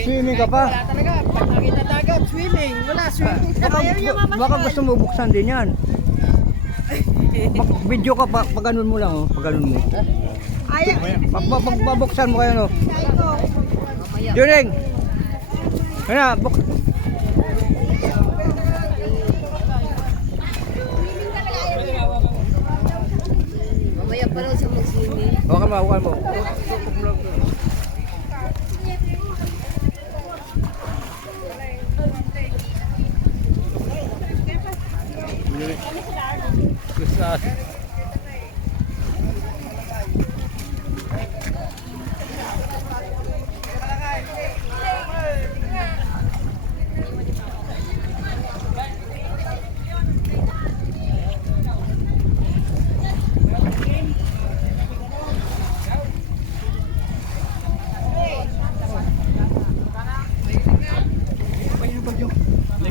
Swimming ka pa? Wala talaga. Pag nakita dagat, swimming. Wala, swimming. Baka gusto mo buksan din yan. Video ka pa, pag ganun mo lang oh, pag ganun mo. Pagbabuksan mo kayo no. Juring! Ano, Mamaya pa raw siya mag-swimming. Hawakan mo, hawakan mo.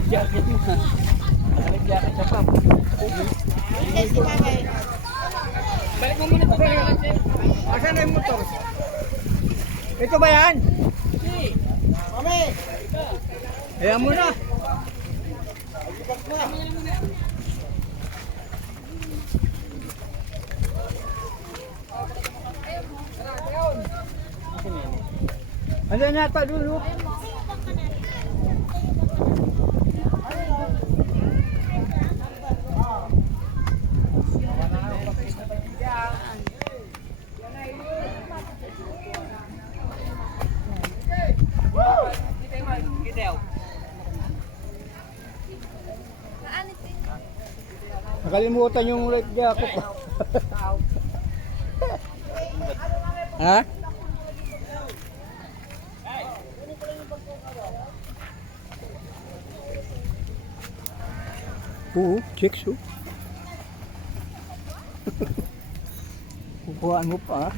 Jacket mo ha. Nakalig jacket ka pa. Balik mo muna ito. Asan na yung motor? Ito ba yan? Mami! Ayan mo na. Ano yata dulu? Nakalimutan yung life jacket. Ha? Oo, chicks oh. Kukuhaan mo pa.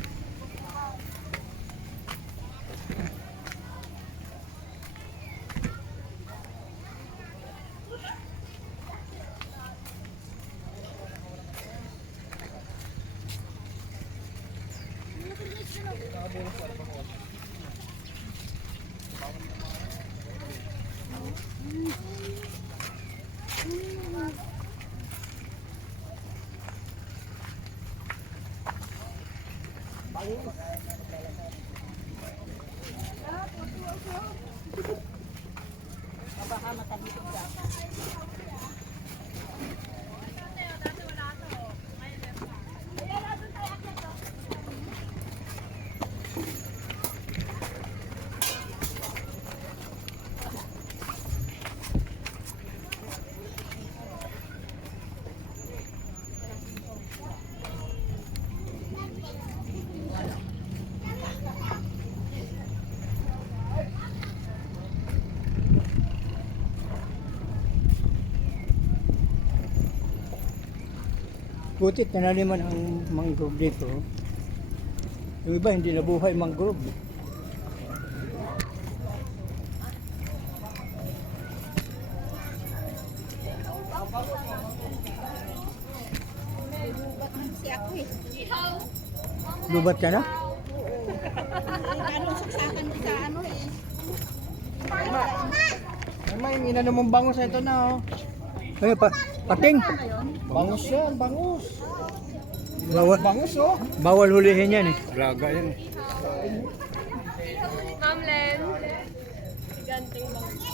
Butit na naliman ang mangrove dito. Yung iba hindi nabuhay mangrove. Lubat ka na? Anong saksakan mo sa ano eh? May inano mong bangus ito na oh. Ay, pating. Bangus yan, bangus. Bawal, Bangus oh. bawal hulihin yan eh. Braga yan. Ma'am Len. Ganting bangus.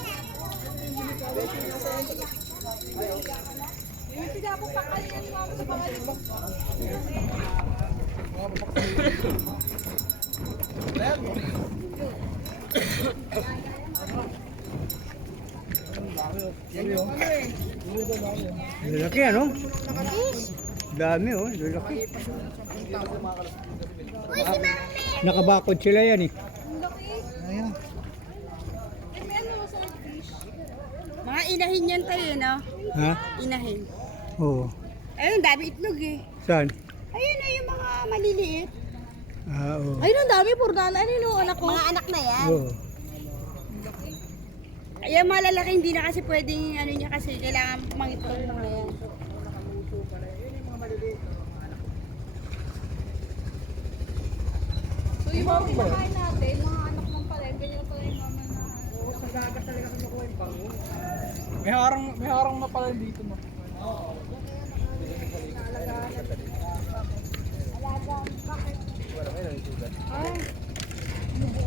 Yung piga po pa kayo ni mama sa pangalan mo. Lalaki ano? Dami oh, lalaki. Nakabakod sila yan eh. Ayan. Mga inahin yan tayo, no? Ha? Inahin. Oo. Ayun, dami itlog eh. Saan? Ayun na yung mga maliliit. Ah, oo. Ayun, ang dami, purdan. Ano yung anak ko? Mga anak na yan. Oo. Ayan, mga lalaki, hindi na kasi pwedeng ano niya kasi kailangan mangitlog na yan. So yung mga kinakain natin, mga anak ng pala, ganyan pala yung mama na. May harang na pala dito no.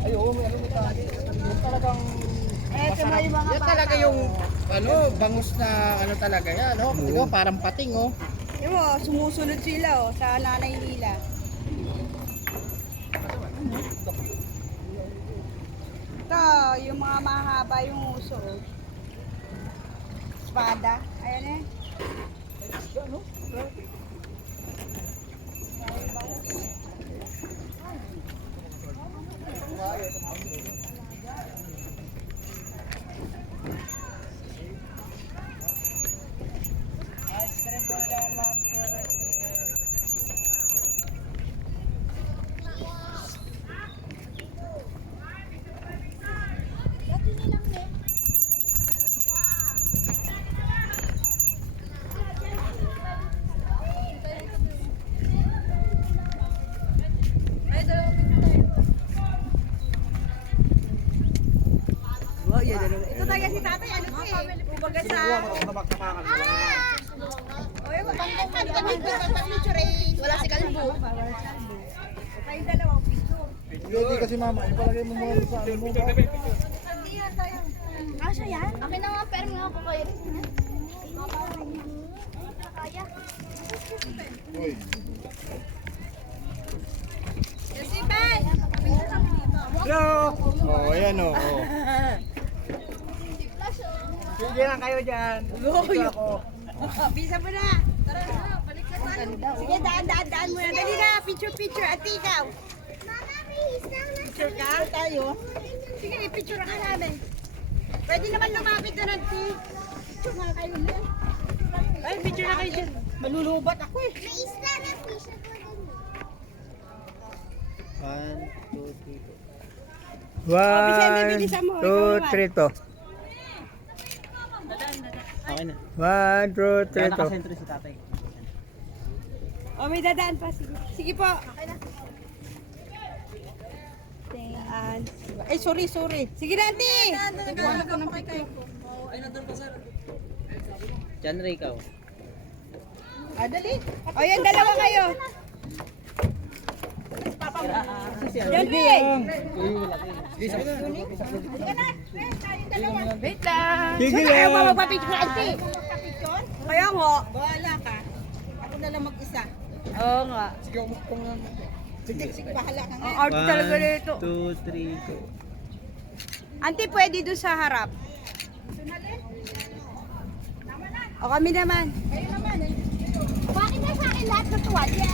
Ay, oo, may ano mo tayo. Talagang Eto na yung mga Yan talaga yung ano, bangus na ano talaga yan, no? Ikaw parang pating, oh. Yung mo, sumusunod sila sa nanay nila. Ito, yung mga mahaba yung uso. Espada. Ayan eh. Ito talaga si tatay, ano ko eh. Kumbaga sa... Oy, wala si Kalbo. Tayong dalawang picture. Hindi kasi mama, ipalagay mo muna sa ano mo. Hindi yan tayo. Kasha yan? Akin na nga, pero nga ako kayo rin. Kaya. Uy. Kasi bay! hello. Oh, ayan, oh. Oh. Sige lang kayo diyan. Dito ako. Bisa mo na. Tara na, balik na tayo. Sige, daan mo na. Dali na, picture. At ikaw. Picture ka? Tayo. Sige, picture ka namin. Pwede naman lumapit na ng picture nga kayo na. Ay, picture na kayo dyan. Malulubat ako eh. May isla na fish na po dun. 1, 2, 3, 4. Vicente, bilisan mo. Ikaw naman. to. Okay na. 1, 2, 3 to. Nakasentro si tatay. Oh, may dadaan pa. Sige, sige po. Okay na. Daan. Ay, sorry. Sige na, auntie. Nagwala ko ng picture. Diyan, Ray, ikaw. Ah, dali. O, yan, dalawa kayo. Yan, Ray. Wait lang. Sige Saan ayaw lang. ba magpapicture, auntie? Kaya nga. Bahala ka. Ako na lang mag-isa. Oo nga. Sige, bahala ka nga. Ang art talaga nito. 2, 3, go. Auntie, pwede doon sa harap. O kami naman. Kayo naman. Bakit na sa akin lahat ng tuwalya?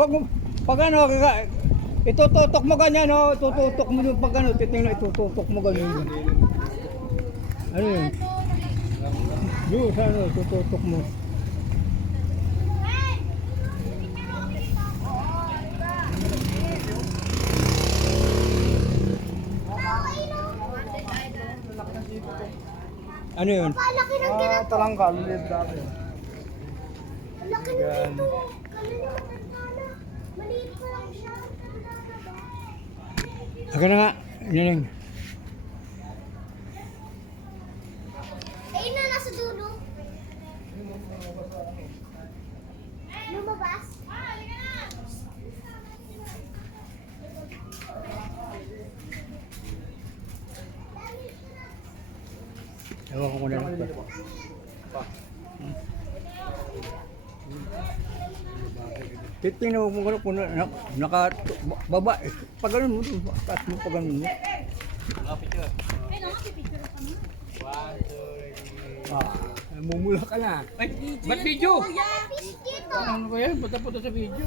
Wag mo, pag ano, itututok mo ganyan, no? Tututok mo yung pag ano, titingnan, itututok mo ganyan. Ano yun? Yung sa ano, tututok mo. Ano yun? Laki ng ganito. Talanggal, ulit dati. Laki ng ganito. Kanina matanda. Maliit pa lang siya. Ako na nga, niling. Ayun na, nasa dulo. Lumabas? Ewan ko kung ano. Titingnan mo kung naka baba. Pag ganun mo, taas mo pag ganun mo. Mumula ka na. Ba't video? Dito. Ano ba yan? Punta sa video.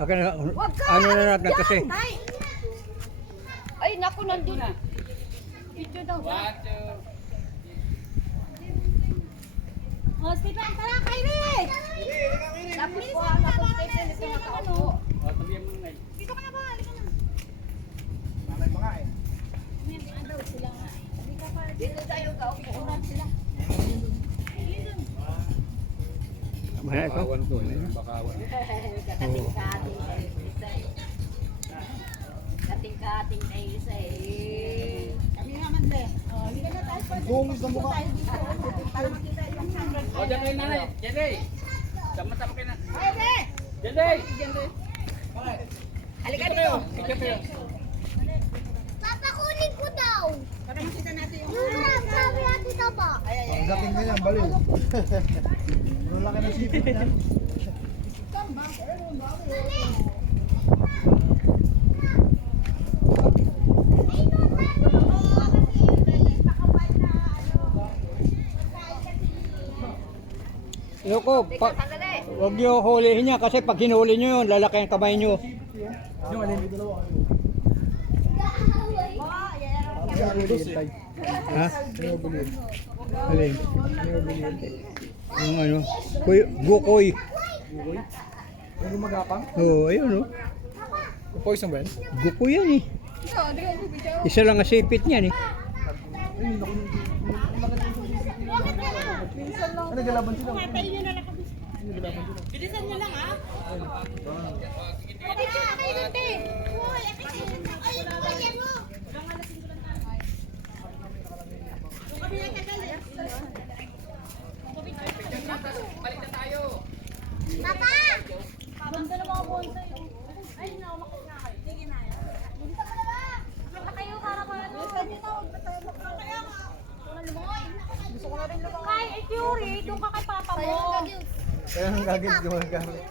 Akin na, ano na natin kasi. Ay, naku, nandun. Picture daw. Oh, Stephen, tara, Kyrie! Tapos po, ako, Stephen, ito nakaupo. Dito ka na ba? Halika na. Dito tayo, kaupo-unan sila. Mana ito? Kating-kating na isa eh. Kami naman din. Oh, hindi ka na tayo pa. Bungos ng mukha. Para makita yung sunrise. O, dyan kayo nanay. Jenny! Sama-sama kayo na. Pwede! Jenny! Halika dito. Picture kayo. Papa, kunin ko daw. Para makita natin yung... Yung sabi natin na ba? Ang dating ganyan, baliw. Wala ka ng sipit na. Yoko, huwag niyo hulihin niya kasi pag hinuli niyo yun, lalaki ang kamay niyo. Yung alin? Ha? Alin? Yung ano? Gukoy. Yung magapang? Oo, ayun o. Poison ba yan? Gukoy yan eh. Isa lang ang sipit niyan eh. Ano galaban sila? Bilisan nyo lang, ha? Okay na, kayo dun, te. Uy, Ay, kuya mo. kami na tagal eh. Balik na tayo! Papa! Ganda ng mga bonsai. Ay, nakumakit na kayo. Sige na yan. Dito ka na ba? Nakita kayo para pa ano. Bilisan nyo na, huwag na tayo magkakaya ka. Gusto ko na rin lumangoy. Kay, Fury, doon ka kay papa mo. Sayang gagawin. Kaya ang gagawin yung